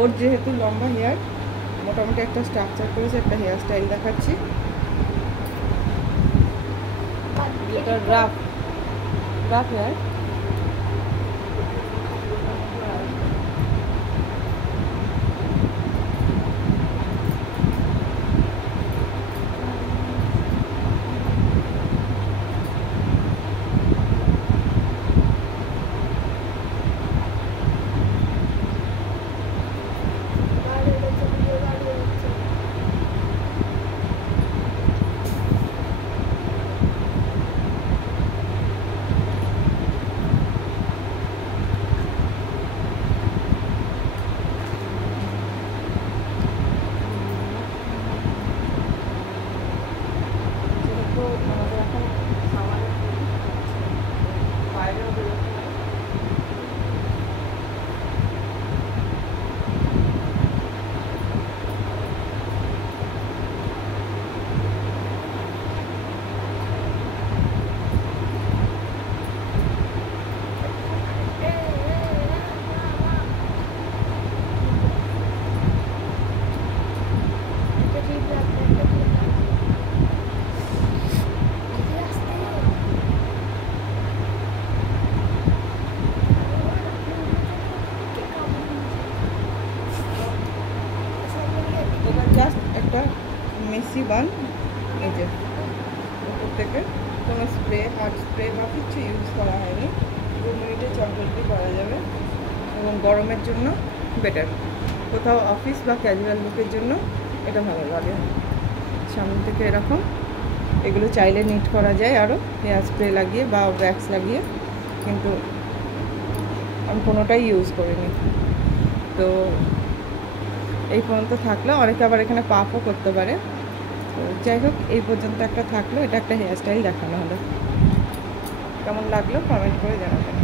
ওর যেহেতু লম্বা হেয়ার, মোটামুটি একটা স্ট্রাকচার করেছে, একটা হেয়ার স্টাইল দেখাচ্ছি। এটা রাফ হেয়ার। জাস্ট একটা মেসি বান, এই যে উপর থেকে কোনো স্প্রে, হার্ড স্প্রে বা কিছু ইউজ করা হয়নি। 2 মিনিটে চটজলদি করা যাবে এবং গরমের জন্য বেটার। কোথাও অফিস বা ক্যাজুয়াল লুকের জন্য এটা ভালো লাগে। সামনে থেকে এরকম, এগুলো চাইলে নিট করা যায় আরও হেয়ার স্প্রে লাগিয়ে বা ওয়্যাক্স লাগিয়ে, কিন্তু আমি কোনোটাই ইউজ করিনি। তো এই পর্যন্ত থাকলো, অনেকে আবার এখানে পাফও করতে পারে। তো যাই হোক, এই পর্যন্ত একটা থাকলো, এটা একটা হেয়ার স্টাইল দেখানো হলো। কেমন লাগলো কমেন্ট করে জানাবেন।